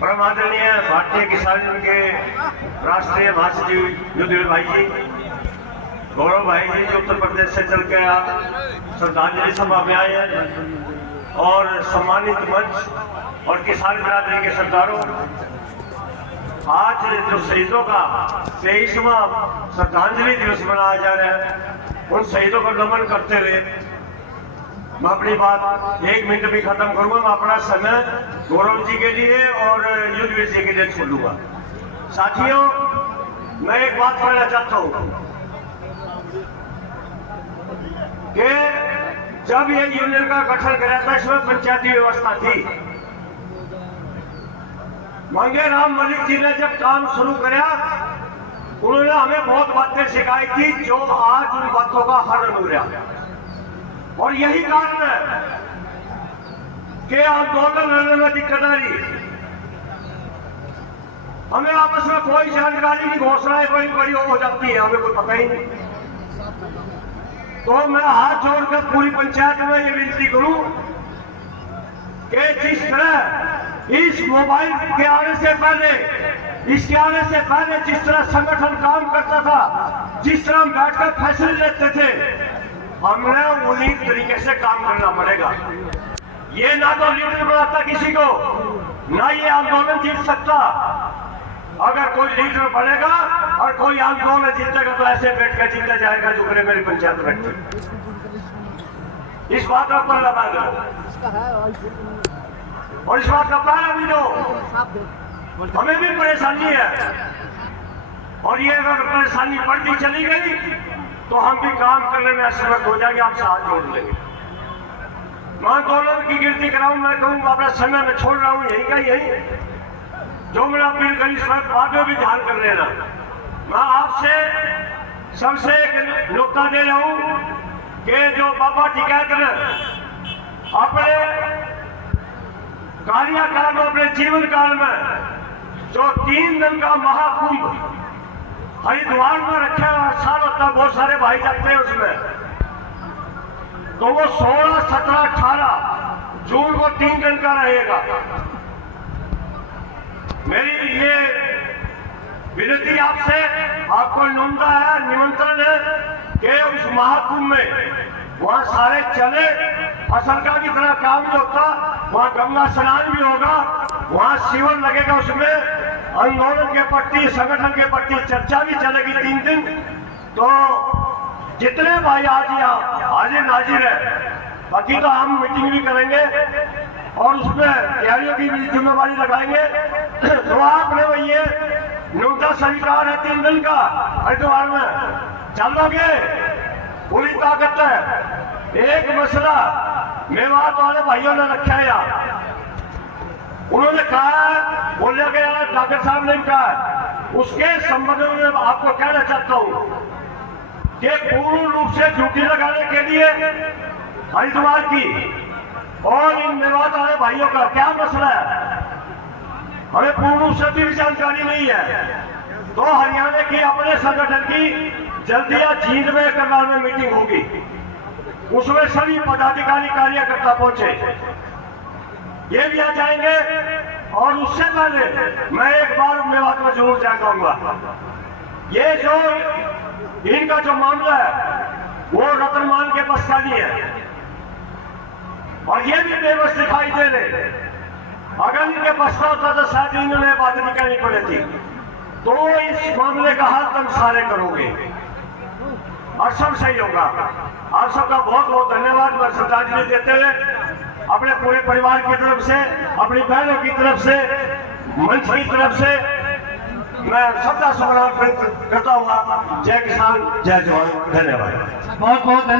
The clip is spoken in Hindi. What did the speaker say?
परम आदरणीय भारतीय किसान यूनियन के राष्ट्रीय महासचिव युद्धवीर भाई जी, गौरव भाई जी जो उत्तर प्रदेश से चल के श्रद्धांजलि सभा में आए हैं, और सम्मानित मंच और किसान बिरादरी के सरदारों, आज जो शहीदों का 23वां श्रद्धांजलि दिवस मनाया जा रहा है, उन शहीदों को नमन करते हुए मैं अपनी बात 1 मिनट भी खत्म करूंगा। मैं अपना समय गौरव जी के लिए और युद्धवीर जी के लिए छोड़ूंगा। साथियों, मैं एक बात कहना चाहता हूं कि जब ये यूनियन का गठन कराया था, इसमें पंचायती व्यवस्था थी। मंगेराम मलिक जी ने जब काम शुरू कराया, उन्होंने हमें बहुत बातें सिखाई थी जो आज उन बातों का हल हो रहा। और यही कारण है कि आंदोलन लड़ने में दिक्कत आ रही। हमें आपस में कोई जानकारी की घोषणाएं बड़ी बड़ी हो जाती है, हमें कोई पता ही नहीं। तो मैं हाथ जोड़कर पूरी पंचायत में ये विनती करूं कि जिस तरह इस मोबाइल के आने से पहले, इसके आने से पहले जिस तरह संगठन काम करता था, जिस तरह हम बैठकर फैसले लेते थे, हमें उन्हीं तरीके से काम करना पड़ेगा। ये ना तो लीडर बनाता किसी को, ना ये आंदोलन जीत सकता। अगर कोई लीडर बनेगा और कोई आंदोलन जीतेगा तो ऐसे बैठकर जीता जाएगा जो करे मेरी पंचायत बैठे। इस बात का पल्ला बांध दो और इस बात का पल्ला भी दो। हमें भी परेशानी है, और ये अगर परेशानी बढ़ती चली गई तो हम भी काम करने में असमर्थ हो जाएंगे, आपसे हाथ जोड़ लेंगे। मैं आंदोलन की गिनती कराऊं, मैं कहूँ अपना समय में छोड़ रहा हूं, यही का यही जो मेरा अपील करी, इस पर बाद में भी ध्यान कर लेना। मैं आपसे सबसे एक नुक्ता दे रहा हूं कि जो बाबा टिकैत ने अपने कार्यकाल में, अपने जीवन काल में जो 3 दिन का महाकुंभ हरिद्वार में रखे हुआ, सालों तक बहुत सारे भाई जाते हैं उसमें, तो वो 16, 17, 18 जून को 3 दिन का रहेगा। मेरी ये विनती आपसे, आपको निमंत्रण है कि उस महाकुंभ में वहां सारे चले। फसल का भी इतना काम नहीं होता, वहां गंगा स्नान भी होगा, वहां शिविर लगेगा, उसमें आंदोलन के प्रति, संगठन के प्रति चर्चा भी चलेगी 3 दिन। तो जितने भाई आज यहाँ हाजिर नाजिर है, बाकी तो हम मीटिंग भी करेंगे और उसमें तैयारियों की भी जिम्मेवारी लगाएंगे। तो आपने ये न्यूनतम स्वीकार है 3 दिन का हरिद्वार में, चलोगे पूरी ताकत है। एक मसला मेवात वाले भाइयों ने रखा है यहाँ, उन्होंने कहा, बोले गया डॉक्टर साहब ने कहा, उसके संबंध में आपको कहना चाहता हूं कि पूर्ण रूप से ड्यूटी लगाने के लिए हरिद्वार की और इन मेवात वाले भाइयों का क्या मसला है, हमें पूर्ण रूप से भी जानकारी नहीं है। तो हरियाणा की अपने संगठन की जल्दी या जींद में करनाल में मीटिंग होगी, उसमें सभी पदाधिकारी कार्यकर्ता पहुंचे, ये भी आ जाएंगे। और उससे पहले मैं एक बार मेवात में जरूर जाऊंगा। ये जो इनका जो मामला है वो रतनमान के बस का नहीं है, और ये भी बेबस दिखाई दे रहे। अगर इनके बस का होता तो शायद इन्होंने बात निकालनी पड़ी थी। तो इस मामले का हल तुम सारे करोगे और सब सही होगा। आप सबका बहुत बहुत धन्यवाद। मैं श्रद्धांजलि देते हुए अपने पूरे परिवार की तरफ से, अपनी बहनों की तरफ से, मंच की तरफ से मैं सबका शुक्राना करता हुआ। जय किसान, जय जवान, धन्यवाद। बहुत बहुत